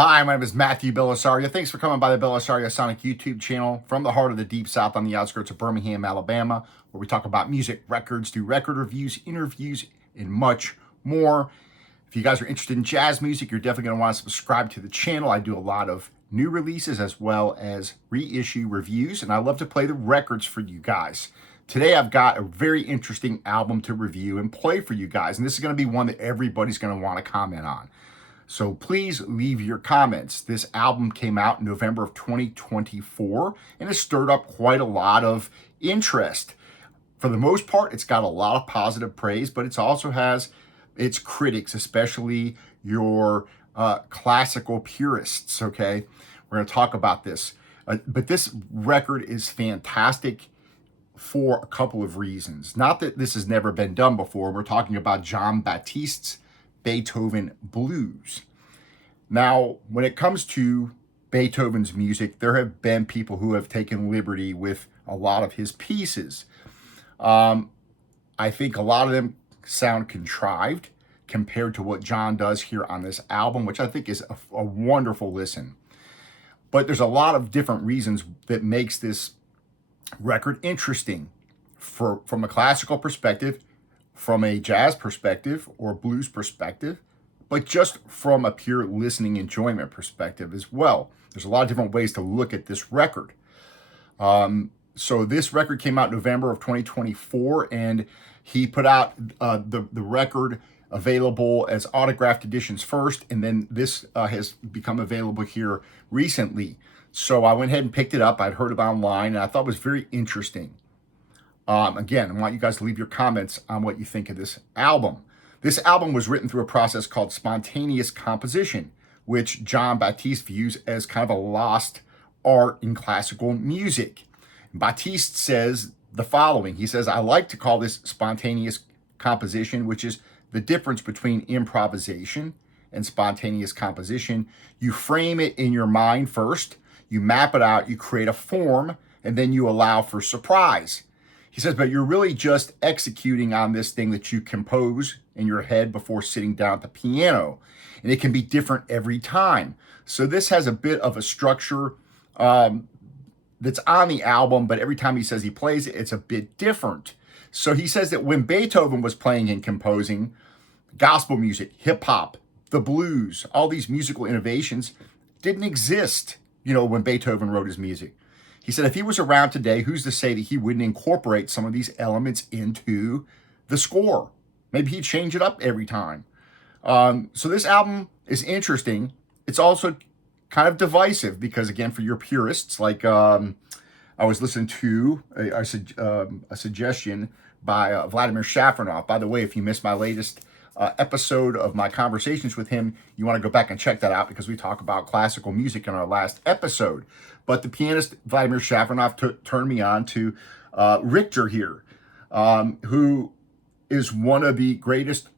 Hi, my name is Matthew Bellisario. Thanks for coming by the BellisarioSonic YouTube channel from the heart of the Deep South on the outskirts of Birmingham, Alabama, where we talk about music, records, do record reviews, interviews, and much more. If you guys are interested in jazz music, you're definitely going to want to subscribe to the channel. I do a lot of new releases as well as reissue reviews, and I love to play the records for you guys. Today, I've got a very interesting album to review and play for you guys, and this is going to be one that everybody's going to want to comment on. So please leave your comments. This album came out in November of 2024 and has stirred up quite a lot of interest. For the most part, it's got a lot of positive praise, but it also has its critics, especially your classical purists, okay? We're going to talk about this. But this record is fantastic for a couple of reasons. Not that this has never been done before. We're talking about Jon Batiste's Beethoven Blues. Now, when it comes to Beethoven's music, there have been people who have taken liberty with a lot of his pieces. I think a lot of them sound contrived compared to what Jon does here on this album, which I think is a wonderful listen. But there's a lot of different reasons that makes this record interesting from a classical perspective, from a jazz perspective or blues perspective, but just from a pure listening enjoyment perspective as well. There's a lot of different ways to look at this record. So this record came out in November of 2024, and he put out the record available as autographed editions first, and then this has become available here recently. So I went ahead and picked it up. I'd heard it online, and I thought it was very interesting. Again, I want you guys to leave your comments on what you think of this album. This album was written through a process called spontaneous composition, which Jon Batiste views as kind of a lost art in classical music. Batiste says the following. He says, I like to call this spontaneous composition, which is the difference between improvisation and spontaneous composition. You frame it in your mind first, you map it out, you create a form, and then you allow for surprise. He says, but you're really just executing on this thing that you compose in your head before sitting down at the piano. And it can be different every time. So this has a bit of a structure that's on the album, but every time he says he plays it, it's a bit different. So he says that when Beethoven was playing and composing gospel music, hip hop, the blues, all these musical innovations didn't exist, when Beethoven wrote his music. He said if he was around today, who's to say that he wouldn't incorporate some of these elements into the score? Maybe he'd change it up every time. So this album is interesting. It's also kind of divisive because, again, for your purists, like I was listening to a suggestion by Vladimir Shafronov. By the way, if you missed my latest episode of my conversations with him, you want to go back and check that out because we talk about classical music in our last episode. But the pianist Vladimir Shafronov turned me on to Richter here, who is one of the greatest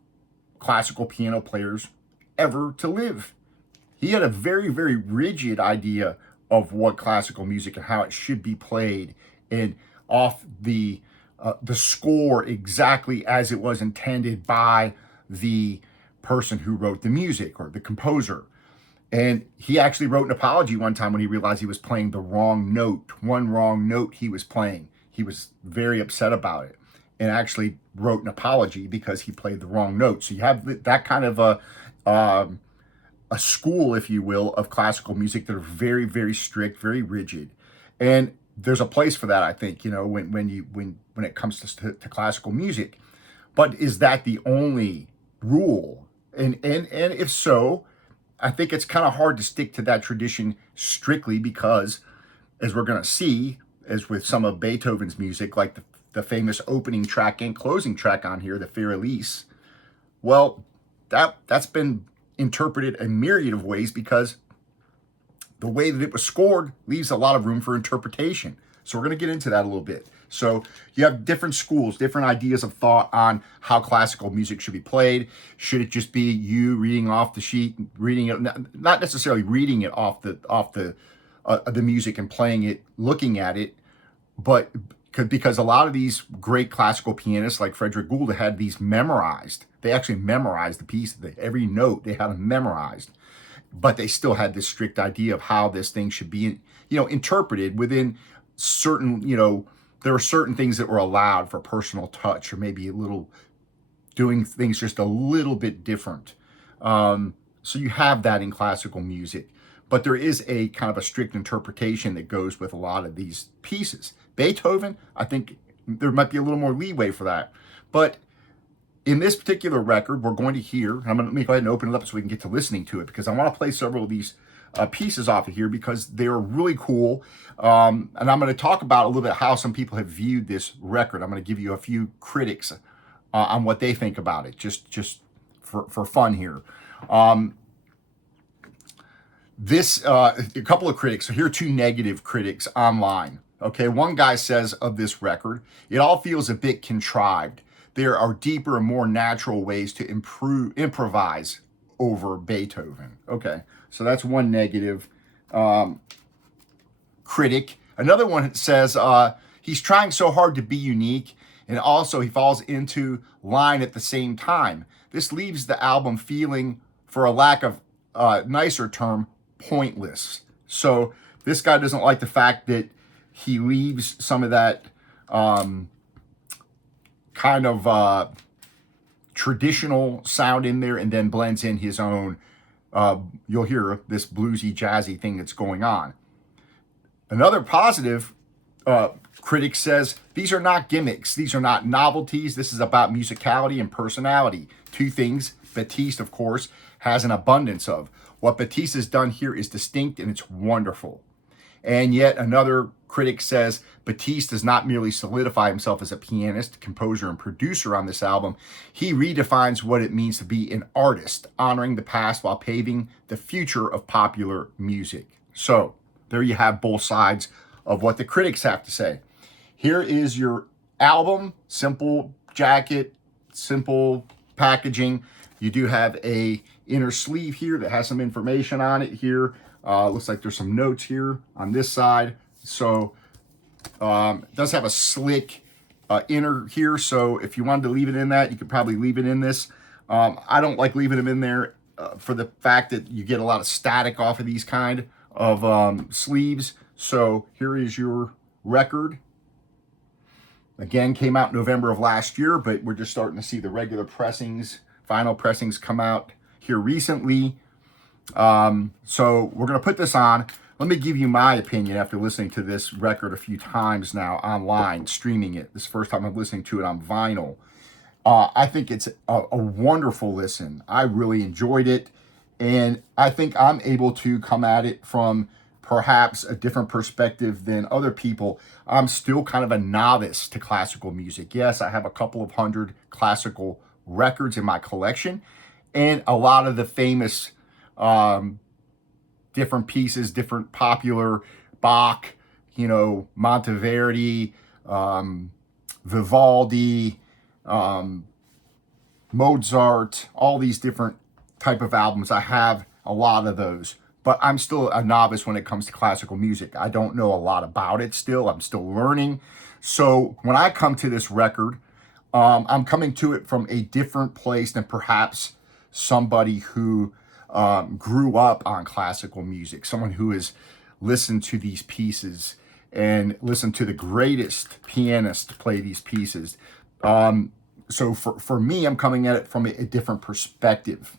classical piano players ever to live. He had a very, very rigid idea of what classical music and how it should be played, and off the score exactly as it was intended by the person who wrote the music or the composer. And he actually wrote an apology one time when he realized he was playing the wrong note. One wrong note he was playing. He was very upset about it and actually wrote an apology because he played the wrong note. So you have that kind of a school, if you will, of classical music that are very, very strict, very rigid. And there's a place for that, I think, when it comes to classical music. But is that the only rule? And if so, I think it's kind of hard to stick to that tradition strictly because, as we're going to see, as with some of Beethoven's music, like the famous opening track and closing track on here, the Fur Elise, well, that's been interpreted a myriad of ways because the way that it was scored leaves a lot of room for interpretation. So we're going to get into that a little bit. So you have different schools, different ideas of thought on how classical music should be played. Should it just be you reading off the sheet, reading it, not necessarily reading it off the music and playing it, looking at it, but because a lot of these great classical pianists like Frederick Gould had these memorized. They actually memorized the piece. Every note they had them memorized. but they still had this strict idea of how this thing should be, interpreted within certain, there are certain things that were allowed for personal touch, or maybe a little doing things just a little bit different. So you have that in classical music, but there is a kind of a strict interpretation that goes with a lot of these pieces. Beethoven, I think there might be a little more leeway for that. But in this particular record, we're going to hear, and let me go ahead and open it up so we can get to listening to it, because I want to play several of these pieces off of here because they're really cool. And I'm going to talk about a little bit how some people have viewed this record. I'm going to give you a few critics on what they think about it, just for fun here. A couple of critics, so here are two negative critics online. Okay, one guy says of this record, it all feels a bit contrived. There are deeper and more natural ways to improvise over Beethoven. Okay, so that's one negative critic. Another one says he's trying so hard to be unique, and also he falls into line at the same time. This leaves the album feeling, for a lack of nicer term, pointless. So this guy doesn't like the fact that he leaves some of that kind of traditional sound in there and then blends in his own, you'll hear this bluesy, jazzy thing that's going on. Another positive critic says, these are not gimmicks. These are not novelties. This is about musicality and personality. Two things Batiste, of course, has an abundance of. What Batiste has done here is distinct and it's wonderful. And yet another critic says Batiste does not merely solidify himself as a pianist, composer, and producer on this album. He redefines what it means to be an artist, honoring the past while paving the future of popular music. So there you have both sides of what the critics have to say. Here is your album, simple jacket, simple packaging. You do have a inner sleeve here that has some information on it here. Looks like there's some notes here on this side. So it does have a slick inner here. So if you wanted to leave it in that, you could probably leave it in this. I don't like leaving them in there for the fact that you get a lot of static off of these kind of sleeves. So here is your record. Again, came out in November of last year, but we're just starting to see the regular pressings, vinyl pressings come out here recently. So we're going to put this on. Let me give you my opinion after listening to this record a few times now online, streaming it. This is the first time I'm listening to it on vinyl. I think it's a wonderful listen. I really enjoyed it. And I think I'm able to come at it from perhaps a different perspective than other people. I'm still kind of a novice to classical music. Yes, I have a couple of hundred classical records in my collection, and a lot of the famous different pieces, different popular Bach, Monteverdi, Vivaldi, Mozart, all these different type of albums. I have a lot of those, but I'm still a novice when it comes to classical music. I don't know a lot about it still. I'm still learning. So when I come to this record, I'm coming to it from a different place than perhaps somebody who grew up on classical music, someone who has listened to these pieces and listened to the greatest pianist play these pieces. So for me, I'm coming at it from a different perspective.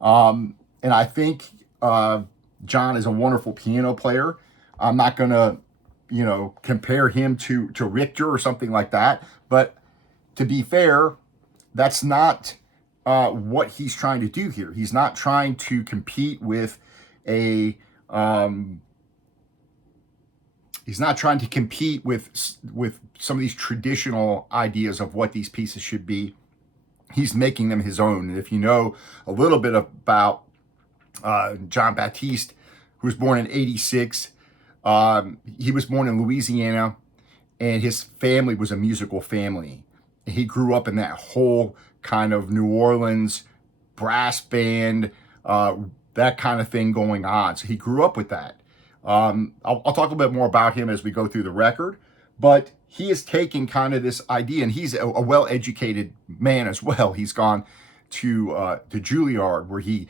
And I think Jon is a wonderful piano player. I'm not going to, compare him to Richter or something like that. But to be fair, that's not what he's trying to do here. He's not trying to compete with he's not trying to compete with some of these traditional ideas of what these pieces should be. He's making them his own. And if you know a little bit about Jon Batiste, who was born in 86, he was born in Louisiana, and his family was a musical family. He grew up in that whole kind of New Orleans brass band, that kind of thing going on. So he grew up with that. I'll talk a little bit more about him as we go through the record, but he is taking kind of this idea, and he's a well-educated man as well. He's gone to Juilliard, where he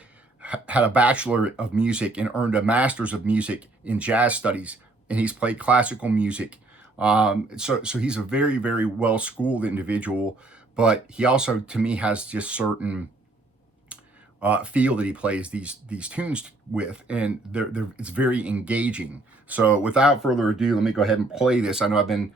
had a Bachelor of Music and earned a Master's of Music in Jazz Studies, and he's played classical music. So he's a very, very well-schooled individual, but he also, to me, has just certain feel that he plays these tunes with, and it's very engaging. So without further ado, let me go ahead and play this. I know I've been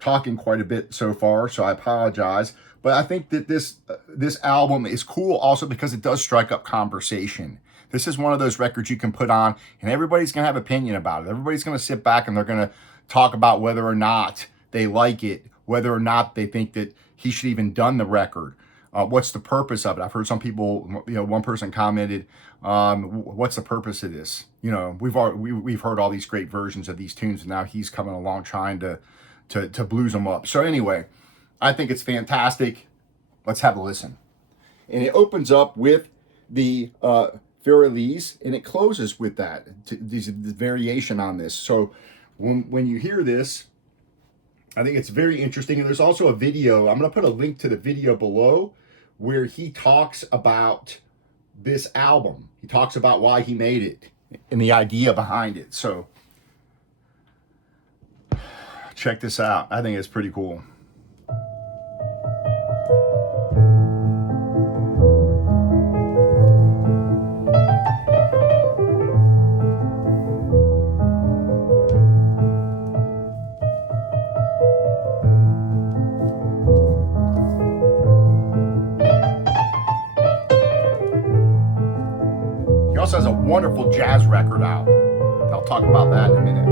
talking quite a bit so far, so I apologize. But I think that this album is cool also because it does strike up conversation. This is one of those records you can put on, and everybody's going to have opinion about it. Everybody's going to sit back and they're going to talk about whether or not they like it, whether or not they think that he should even done the record. What's the purpose of it? I've heard some people, one person commented, what's the purpose of this? We've heard all these great versions of these tunes, and now he's coming along trying to blues them up. So anyway, I think it's fantastic. Let's have a listen. And it opens up with the Ferralese, and it closes with that. There's a variation on this. So when you hear this, I think it's very interesting. And there's also a video. I'm going to put a link to the video below where he talks about this album. He talks about why he made it and the idea behind it. So check this out. I think it's pretty cool. He also has a wonderful jazz record out. I'll talk about that in a minute.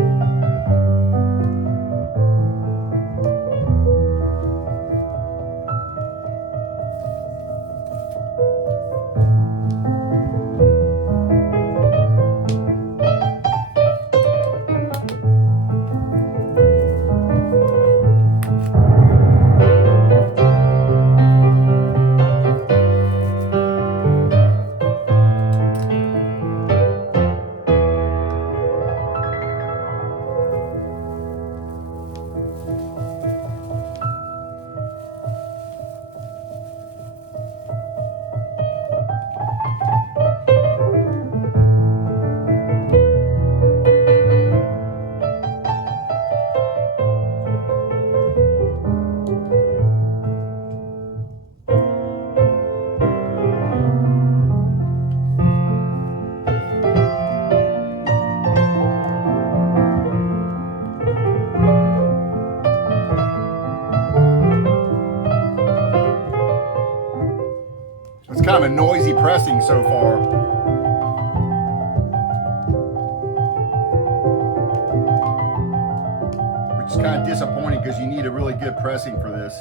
It's kind of a noisy pressing so far. Which is kind of disappointing because you need a really good pressing for this.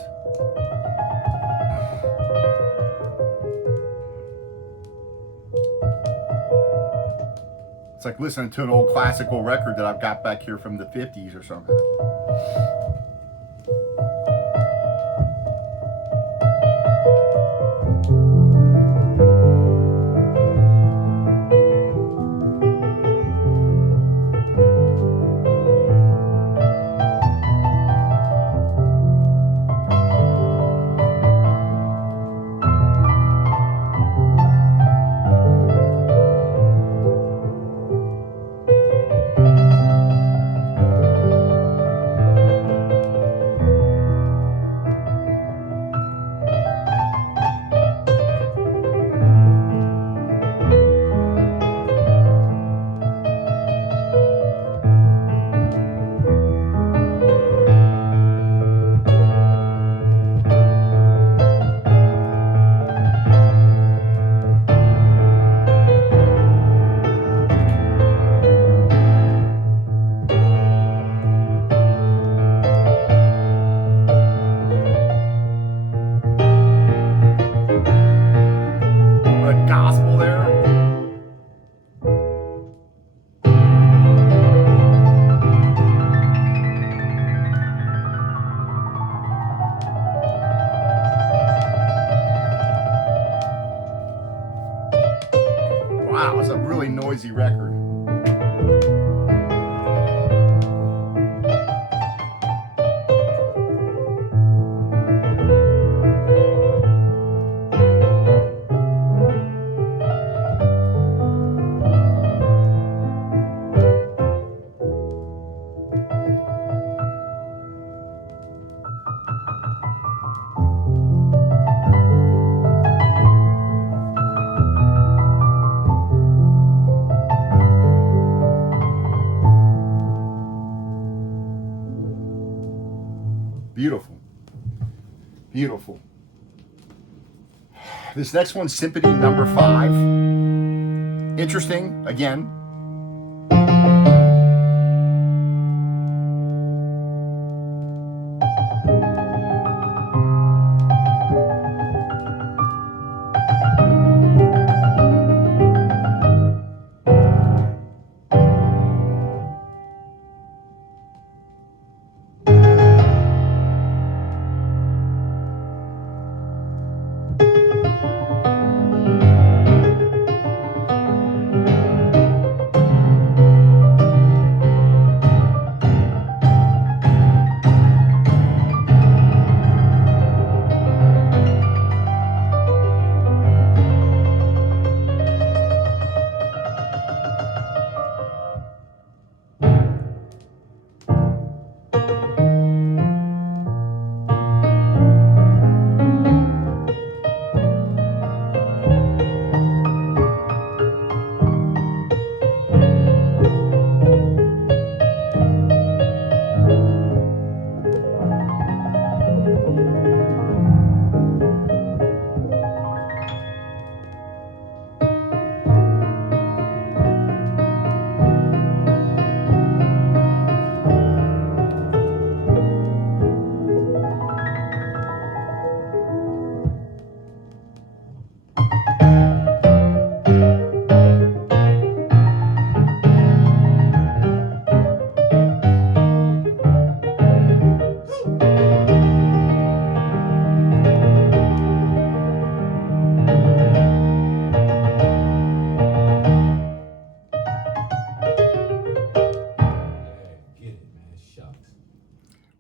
It's like listening to an old classical record that I've got back here from the 50s or something. Wow, it's a really noisy record. Beautiful. Beautiful. This next one's Symphony Number 5. Interesting, again.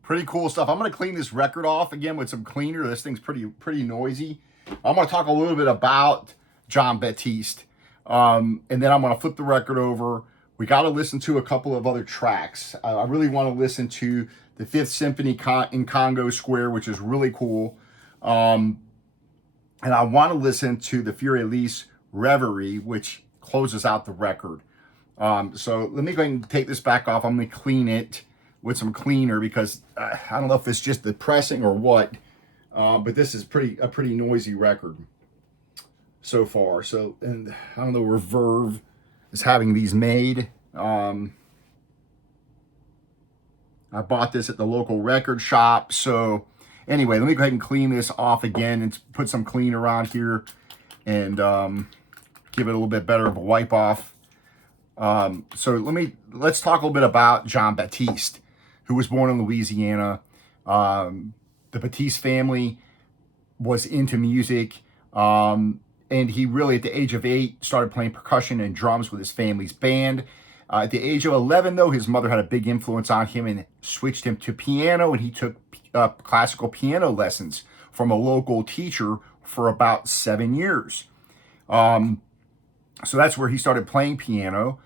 Pretty cool stuff. I'm going to clean this record off again with some cleaner. This thing's pretty noisy. I'm going to talk a little bit about Jon Batiste. And then I'm going to flip the record over. We got to listen to a couple of other tracks. I really want to listen to the Fifth Symphony in Congo Square, which is really cool. And I want to listen to the Fur-Elise Reverie, which closes out the record. So let me go ahead and take this back off. I'm going to clean it with some cleaner because I don't know if it's just the pressing or what, but this is a pretty noisy record so far. So, and I don't know where Verve is having these made. I bought this at the local record shop. So anyway, let me go ahead and clean this off again and put some cleaner on here and give it a little bit better of a wipe off. So let's talk a little bit about Jon Batiste, who was born in Louisiana. The Batiste family was into music. And he really, at the age of 8, started playing percussion and drums with his family's band. At the age of 11, though, his mother had a big influence on him and switched him to piano, and he took classical piano lessons from a local teacher for about 7 years. So that's where he started playing piano.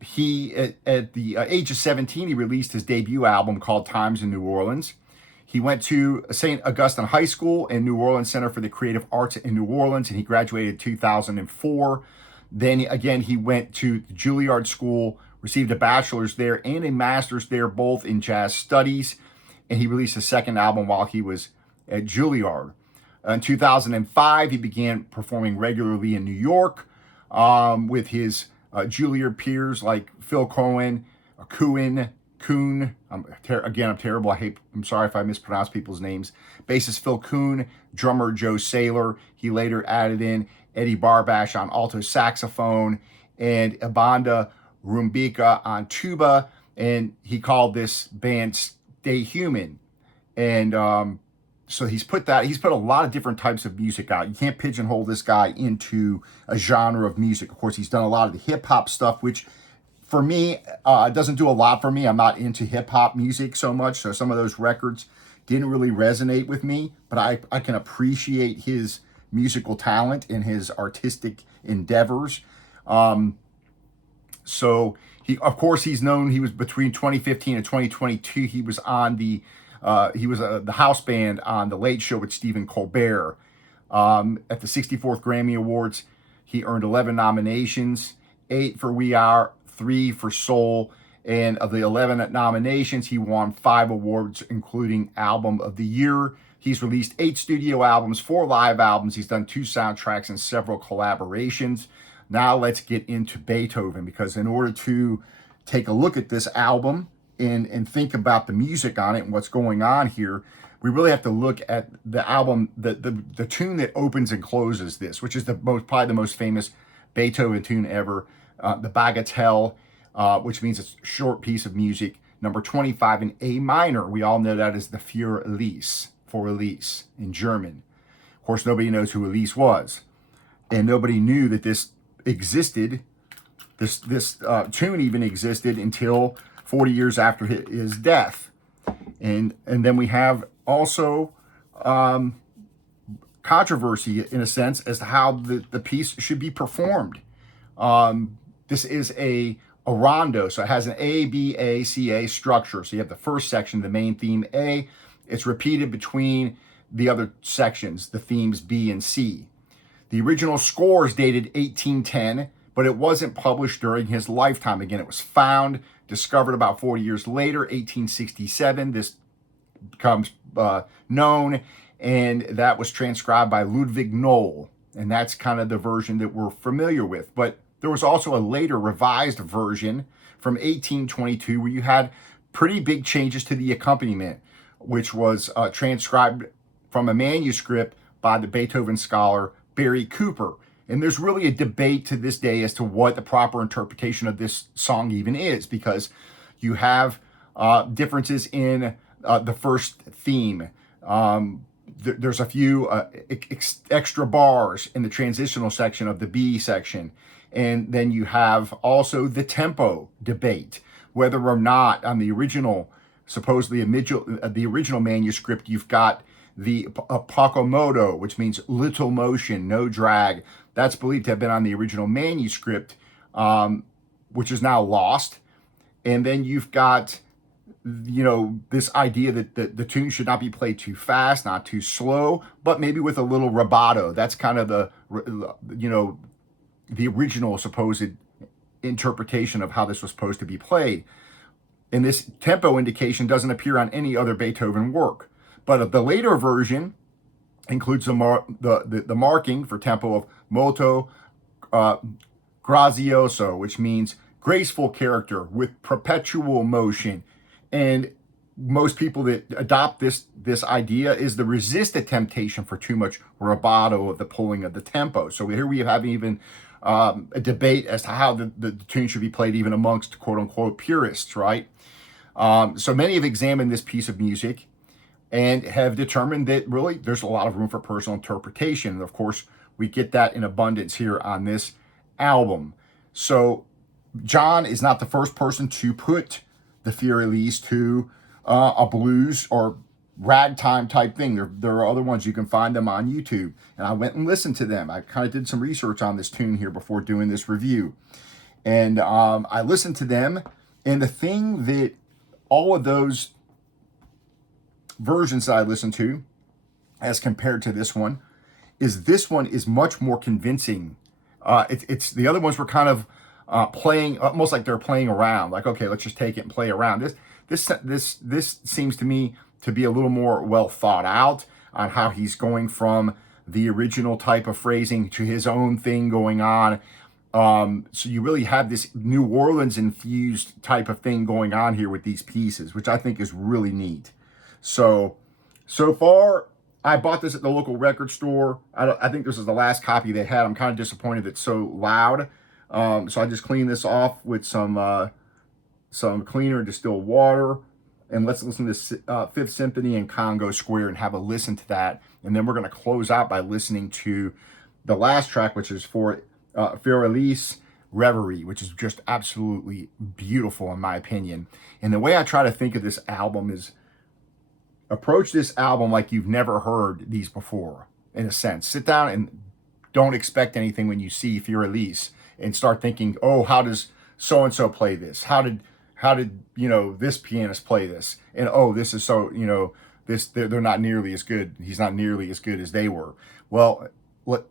He, at the age of 17, he released his debut album called Times in New Orleans. He went to St. Augustine High School and New Orleans Center for the Creative Arts in New Orleans, and he graduated in 2004. Then again, he went to the Juilliard School, received a bachelor's there and a master's there, both in jazz studies, and he released his second album while he was at Juilliard. In 2005, he began performing regularly in New York with his Juilliard peers like Phil Cohen, Kuhn. I'm terrible. I'm sorry if I mispronounce people's names. Bassist Phil Kuhn, drummer Joe Saylor. He later added in Eddie Barbash on alto saxophone and Ibanda Rumbika on tuba. And he called this band Stay Human. And so he's put a lot of different types of music out. You can't pigeonhole this guy into a genre of music. Of course, he's done a lot of the hip hop stuff, which for me, doesn't do a lot for me. I'm not into hip hop music so much. So some of those records didn't really resonate with me, but I can appreciate his musical talent and his artistic endeavors. So he's known, he was between 2015 and 2022. He was on the house band on The Late Show with Stephen Colbert. At the 64th Grammy Awards, he earned 11 nominations, 8 for We Are, 3 for Soul, And of the 11 nominations, he won 5 awards, including Album of the Year. He's released 8 studio albums, 4 live albums. He's done 2 soundtracks and several collaborations. Now let's get into Beethoven, because in order to take a look at this album and think about the music on it and what's going on here, we really have to look at the album, the tune that opens and closes this, which is probably the most famous Beethoven tune ever, the Bagatelle, which means it's a short piece of music, number 25 in A minor. We all know that as the Für Elise, for Elise in German. Of course, nobody knows who Elise was, and nobody knew that this existed. This tune even existed until 40 years after his death. And then we have also controversy, in a sense, as to how the piece should be performed. This is a rondo, so it has an A, B, A, C, A structure. So you have the first section, the main theme A. It's repeated between the other sections, the themes B and C. The original score is dated 1810, but it wasn't published during his lifetime. Again, it was discovered about 40 years later, 1867. This becomes known, and that was transcribed by Ludwig Noll, and that's kind of the version that we're familiar with. But there was also a later revised version from 1822 where you had pretty big changes to the accompaniment, which was transcribed from a manuscript by the Beethoven scholar Barry Cooper. And there's really a debate to this day as to what the proper interpretation of this song even is, because you have differences in the first theme. There's a few extra bars in the transitional section of the B section. And then you have also the tempo debate, whether or not on the original, supposedly the original manuscript, you've got the poco moto, which means little motion, no drag. That's believed to have been on the original manuscript, which is now lost. And then you've got, this idea that the tune should not be played too fast, not too slow, but maybe with a little rubato. That's kind of the original supposed interpretation of how this was supposed to be played. And this tempo indication doesn't appear on any other Beethoven work. But the later version includes the marking for tempo of molto grazioso, which means graceful character with perpetual motion. And most people that adopt this idea is the resist the temptation for too much rubato of the pulling of the tempo. So here we have even a debate as to how the tune should be played, even amongst quote-unquote purists, right? So many have examined this piece of music and have determined that really there's a lot of room for personal interpretation. And of course, we get that in abundance here on this album. So Jon is not the first person to put the Für Elise to a blues or ragtime type thing. There are other ones. You can find them on YouTube. And I went and listened to them. I kind of did some research on this tune here before doing this review. And I listened to them. And the thing that all of those versions that I listened to, as compared to this one is much more convincing. It's the other ones were kind of playing, almost like they're playing around. Like, okay, let's just take it and play around. This seems to me to be a little more well thought out on how he's going from the original type of phrasing to his own thing going on. So you really have this New Orleans infused type of thing going on here with these pieces, which I think is really neat. So far, I bought this at the local record store. I think this is the last copy they had. I'm kind of disappointed it's so loud. So I just cleaned this off with some cleaner distilled water. And let's listen to Fifth Symphony and Congo Square and have a listen to that. And then we're going to close out by listening to the last track, which is for Für Elise Reverie, which is just absolutely beautiful in my opinion. And the way I try to think of this album is approach this album like you've never heard these before, in a sense. Sit down and don't expect anything when you see Für Elise and start thinking, oh, how does so-and-so play this? How did this pianist play this? And oh, this is so, they're not nearly as good. He's not nearly as good as they were. Well,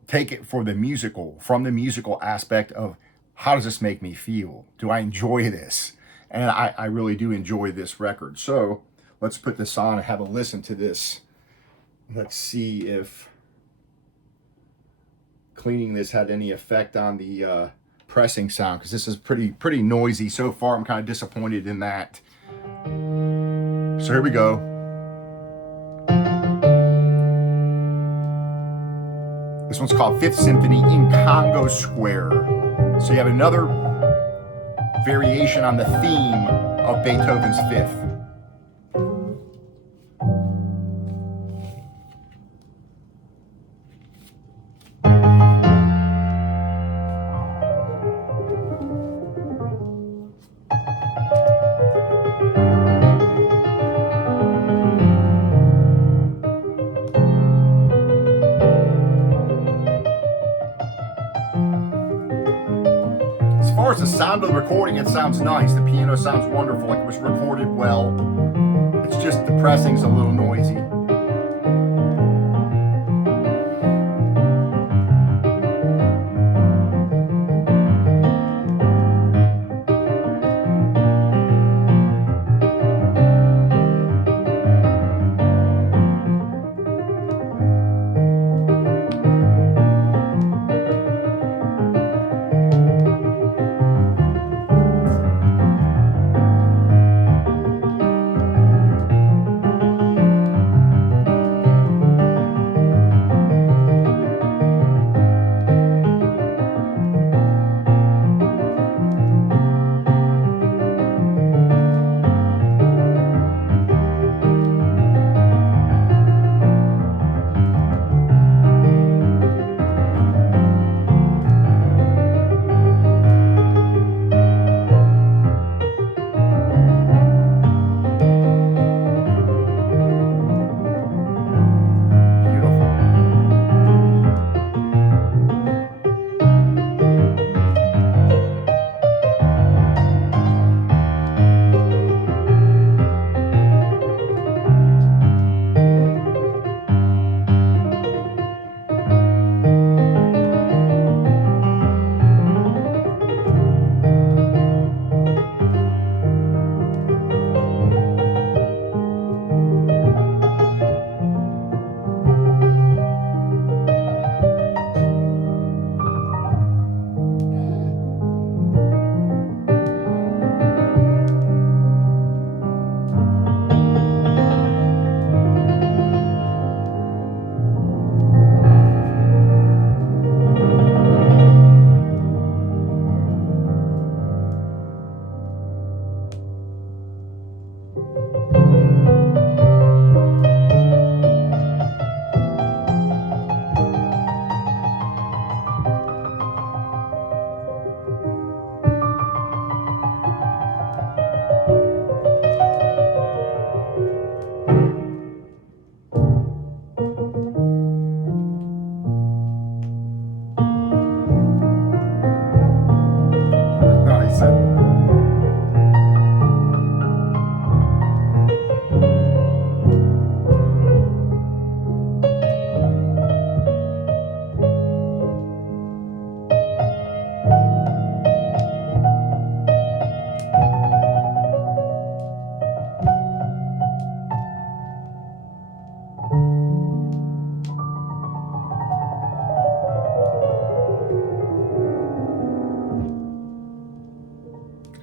take it from the musical aspect of how does this make me feel? Do I enjoy this? And I really do enjoy this record. So let's put this on and have a listen to this. Let's see if cleaning this had any effect on the pressing sound, because this is pretty noisy so far. I'm kind of disappointed in that. So here we go. This one's called Fifth Symphony in Congo Square. So you have another variation on the theme of Beethoven's Fifth. As far as the sound of the recording, it sounds nice. The piano sounds wonderful, like it was recorded well. It's just the pressing's a little noisy.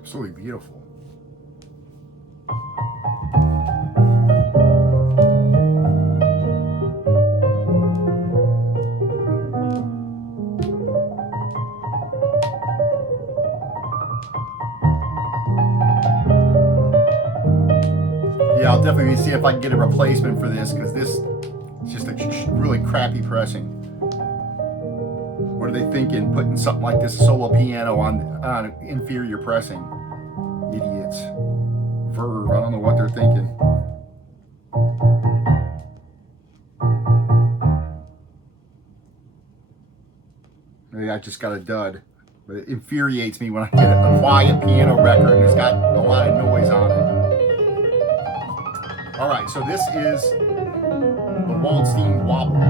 Absolutely beautiful. Yeah, I'll definitely see if I can get a replacement for this, because this is just a really crappy pressing. What are they thinking, putting something like this solo piano on inferior pressing? Idiots. Verve, I don't know what they're thinking. Maybe I just got a dud. But it infuriates me when I get a quiet piano record and it's got a lot of noise on it. All right, so this is the Waldstein Wobble.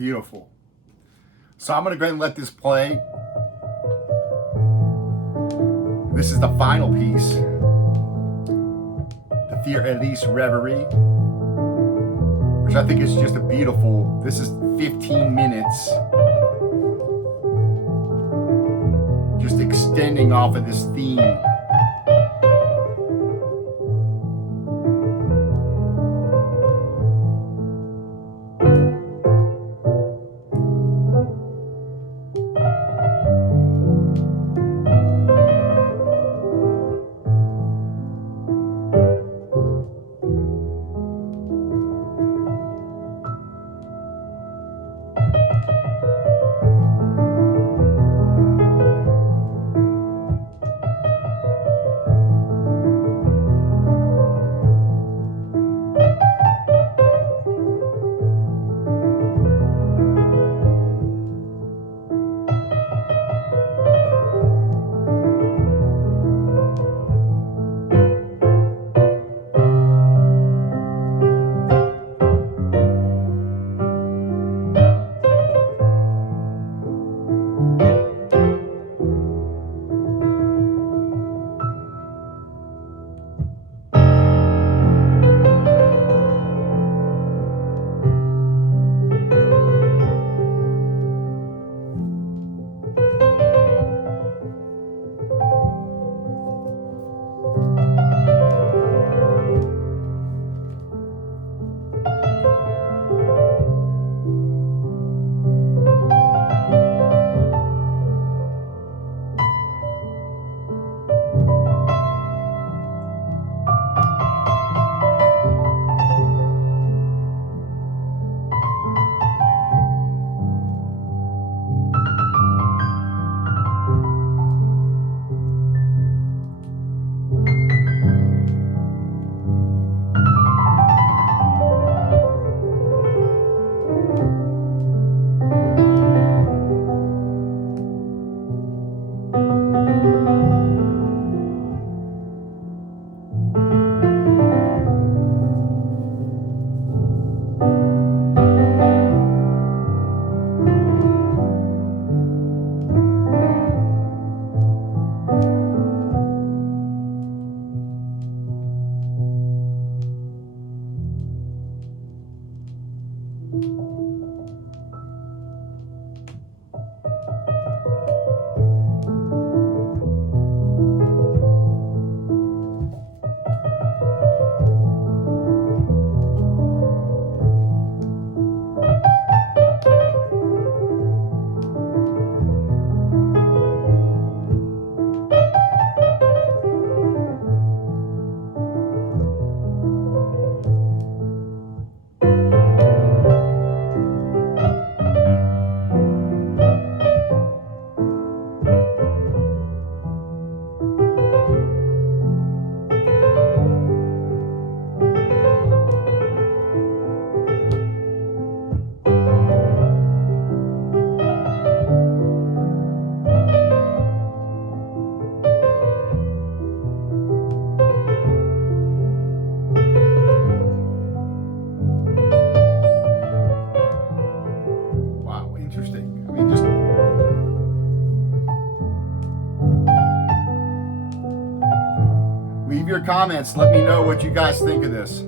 Beautiful. So I'm going to go ahead and let this play. This is the final piece, the Für Elise Reverie, which I think is just a beautiful, this is 15 minutes, just extending off of this theme. your comments. Let me know what you guys think of this.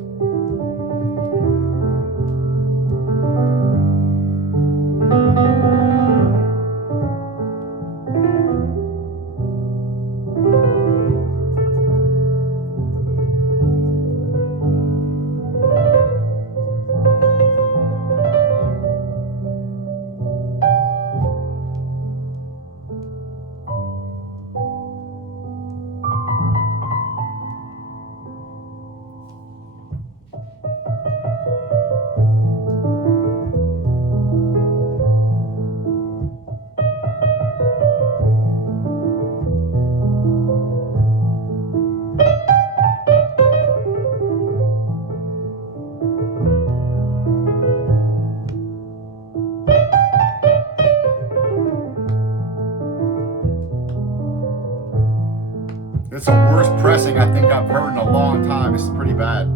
It's the worst pressing I think I've heard in a long time. This is pretty bad.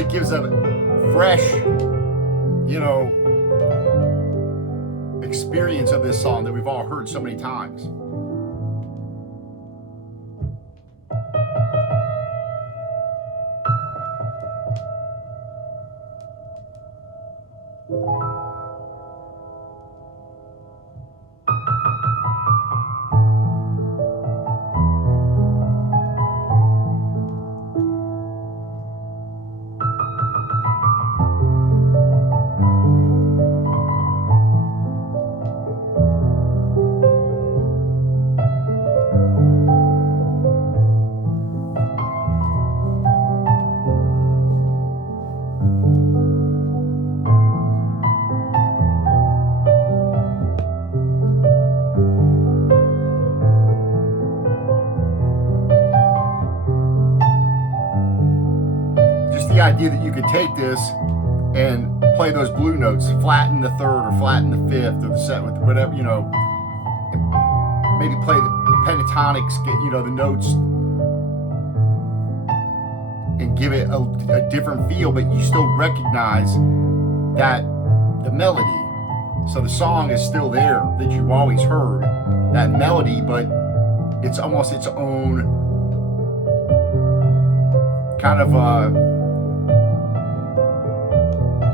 really gives a fresh, experience of this song that we've all heard so many times. The idea that you could take this and play those blue notes, flatten the third or flatten the fifth or the set with whatever, maybe play the pentatonics, get the notes and give it a different feel, but you still recognize that the melody. So the song is still there that you've always heard, that melody, but it's almost its own kind of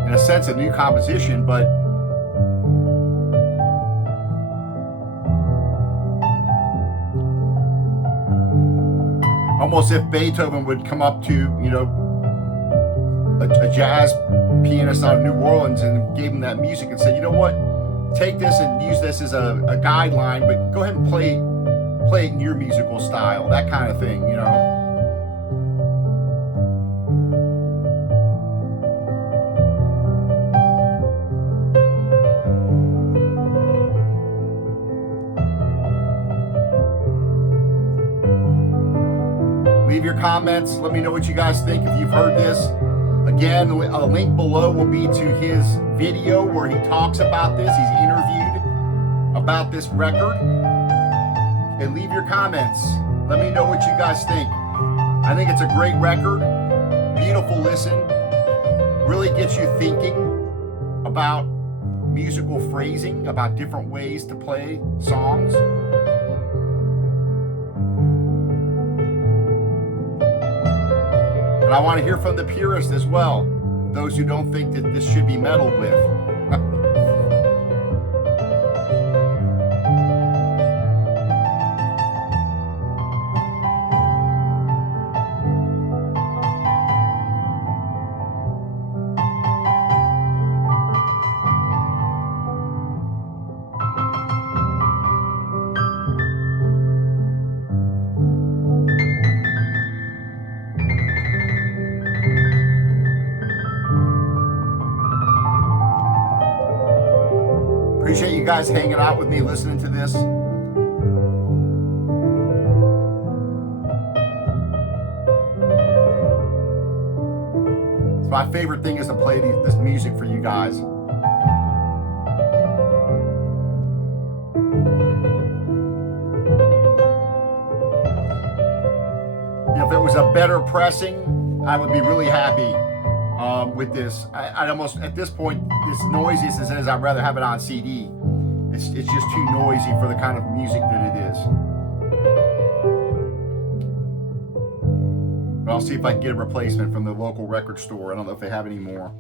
in a sense, a new composition, but almost if Beethoven would come up to, a jazz pianist out of New Orleans and gave him that music and said, you know what, take this and use this as a guideline, but go ahead and play it in your musical style, that kind of thing, Leave your comments. Let me know what you guys think if you've heard this. Again, a link below will be to his video where he talks about this. He's interviewed about this record. And leave your comments. Let me know what you guys think. I think it's a great record. Beautiful listen. Really gets you thinking about musical phrasing, about different ways to play songs. But I want to hear from the purists as well, those who don't think that this should be meddled with. Appreciate you guys hanging out with me, listening to this. It's my favorite thing is to play this music for you guys. If it was a better pressing, I would be really happy. With this, I almost at this point, as noisy as it is, I'd rather have it on CD. It's just too noisy for the kind of music that it is. But I'll see if I can get a replacement from the local record store. I don't know if they have any more.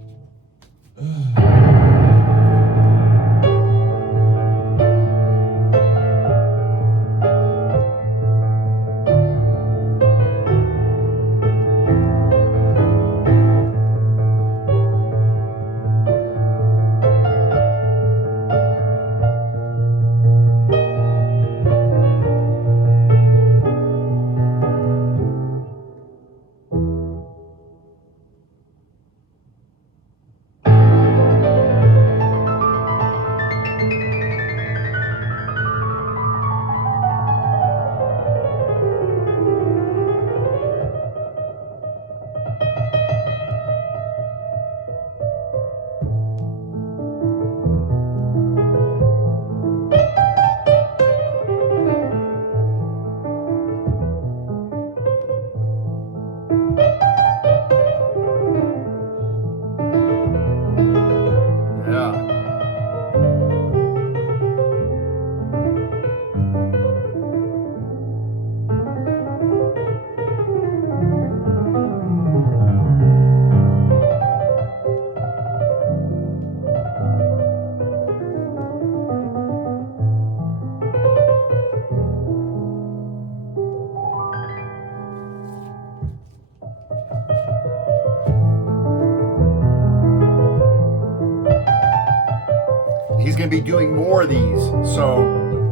going to be doing more of these. So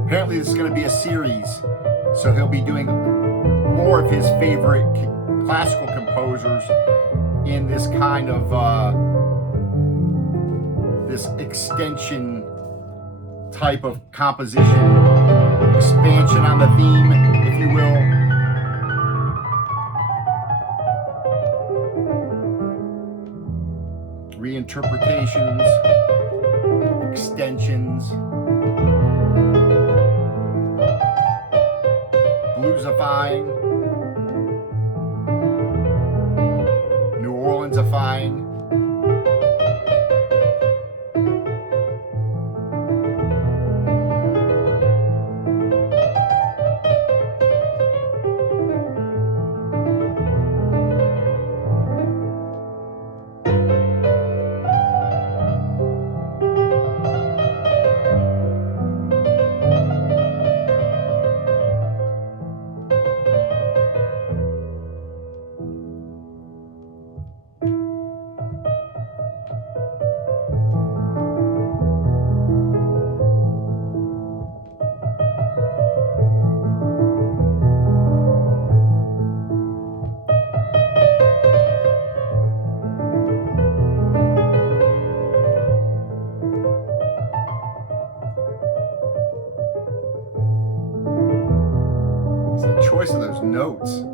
apparently this is going to be a series. So he'll be doing more of his favorite classical composers in this kind of this extension type of composition, expansion on the theme, if you will. Reinterpretations, extensions, bluesifying, New Orleansifying. The choice of those notes.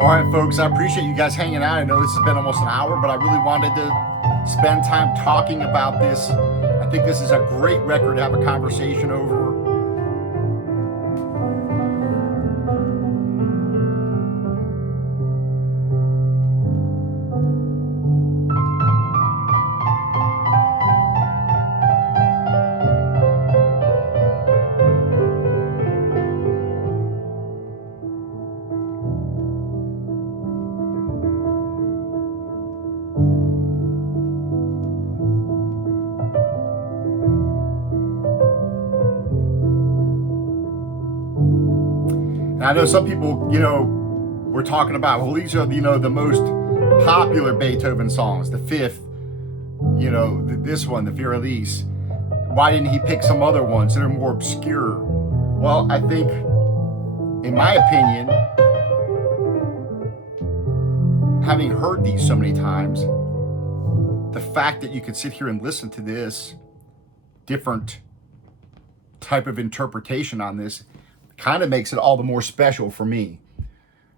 All right, folks, I appreciate you guys hanging out. I know this has been almost an hour, but I really wanted to spend time talking about this. I think this is a great record to have a conversation over. And I know some people, we're talking about, well, these are, the most popular Beethoven songs, the fifth, this one, the Fiorelise. Why didn't he pick some other ones that are more obscure? Well, I think, in my opinion, having heard these so many times, the fact that you could sit here and listen to this different type of interpretation on this kind of makes it all the more special for me.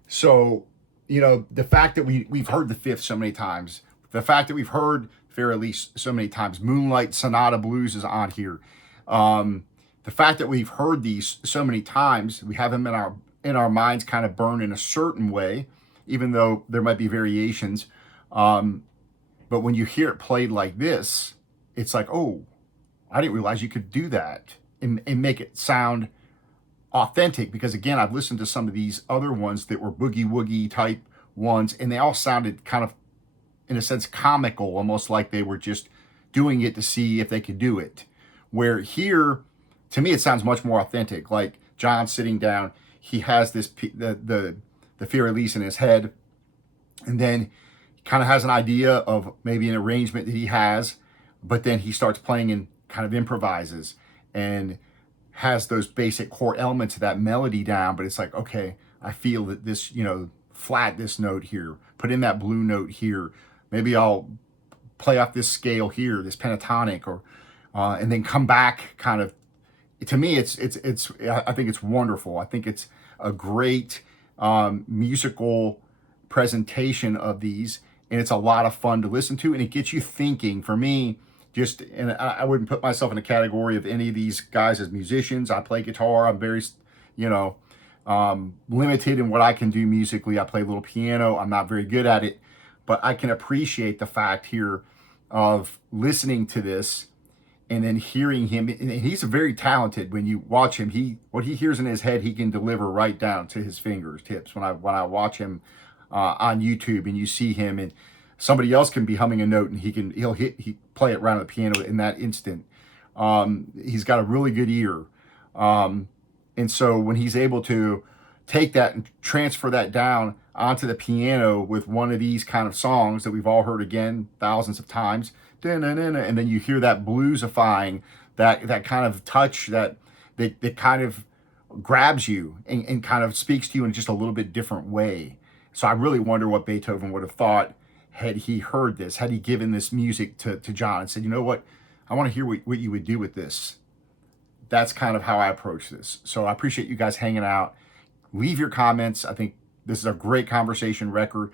So, the fact that we've heard the fifth so many times, the fact that we've heard Fiorelise so many times, Moonlight Sonata Blues is on here. The fact that we've heard these so many times, we have them in our minds kind of burned in a certain way, even though there might be variations. But when you hear it played like this, it's like, oh, I didn't realize you could do that and make it sound authentic. Because again, I've listened to some of these other ones that were boogie woogie type ones, and they all sounded kind of, in a sense, comical, almost like they were just doing it to see if they could do it. Where here, to me, it sounds much more authentic. Like John sitting down, he has this the Fiorelise in his head, and then he kind of has an idea of maybe an arrangement that he has, but then he starts playing and kind of improvises and has those basic core elements of that melody down. But it's like, okay, I feel that this, flat this note here, put in that blue note here, maybe I'll play off this scale here, this pentatonic, or and then come back kind of. To me, it's I think it's wonderful. I think it's a great musical presentation of these, and it's a lot of fun to listen to, and it gets you thinking. For me, and I wouldn't put myself in a category of any of these guys as musicians. I play guitar. I'm very, limited in what I can do musically. I play a little piano. I'm not very good at it, but I can appreciate the fact here of listening to this and then hearing him, and he's very talented. When you watch him, what he hears in his head, he can deliver right down to his fingertips. When I watch him on YouTube, and you see him, and somebody else can be humming a note, and he play it around the piano in that instant. He's got a really good ear, and so when he's able to take that and transfer that down onto the piano with one of these kind of songs that we've all heard again thousands of times, and then you hear that bluesifying, that kind of touch that kind of grabs you and kind of speaks to you in just a little bit different way. So I really wonder what Beethoven would have thought had he heard this, had he given this music to Jon and said, you know what, I want to hear what you would do with this. That's kind of how I approach this. So I appreciate you guys hanging out. Leave your comments. I think this is a great conversation record.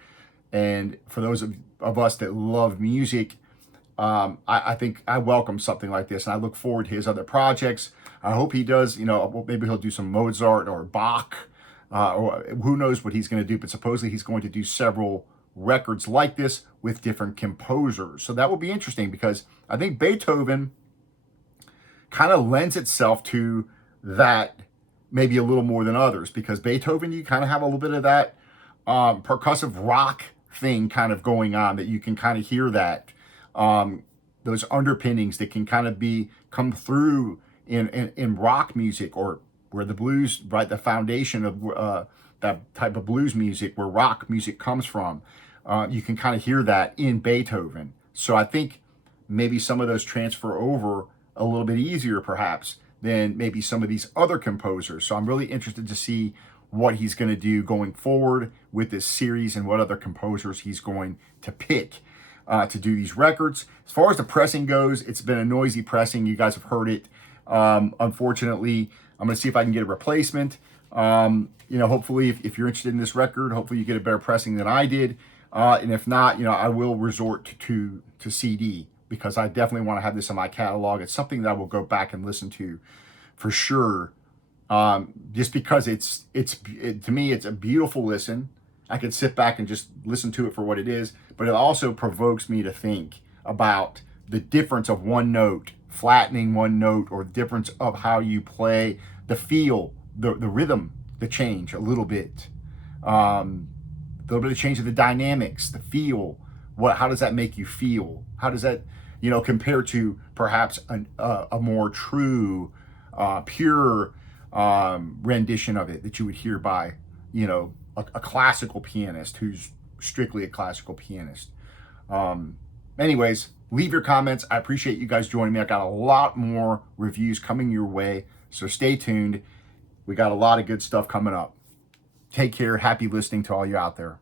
And for those of us that love music, I think I welcome something like this. And I look forward to his other projects. I hope he does, maybe he'll do some Mozart or Bach, or who knows what he's going to do. But supposedly he's going to do several records like this with different composers. So that will be interesting, because I think Beethoven kind of lends itself to that maybe a little more than others, because Beethoven, you kind of have a little bit of that percussive rock thing kind of going on, that you can kind of hear that those underpinnings that can kind of come through in rock music, or where the blues, right, the foundation of that type of blues music, where rock music comes from. You can kind of hear that in Beethoven. So I think maybe some of those transfer over a little bit easier perhaps than maybe some of these other composers. So I'm really interested to see what he's going to do going forward with this series, and what other composers he's going to pick to do these records. As far as the pressing goes, it's been a noisy pressing. You guys have heard it. Unfortunately, I'm going to see if I can get a replacement. Hopefully, if you're interested in this record, hopefully you get a better pressing than I did. And if not, I will resort to CD, because I definitely want to have this in my catalog. It's something that I will go back and listen to for sure. Just because to me, it's a beautiful listen. I could sit back and just listen to it for what it is, but it also provokes me to think about the difference of one note, flattening one note, or the difference of how you play, the feel, the rhythm, the change a little bit. A little bit of change of the dynamics, the feel. How does that make you feel? How does that, compare to perhaps a more true, pure rendition of it that you would hear by, a classical pianist who's strictly a classical pianist. Anyways, leave your comments. I appreciate you guys joining me. I got a lot more reviews coming your way, so stay tuned. We got a lot of good stuff coming up. Take care. Happy listening to all you out there.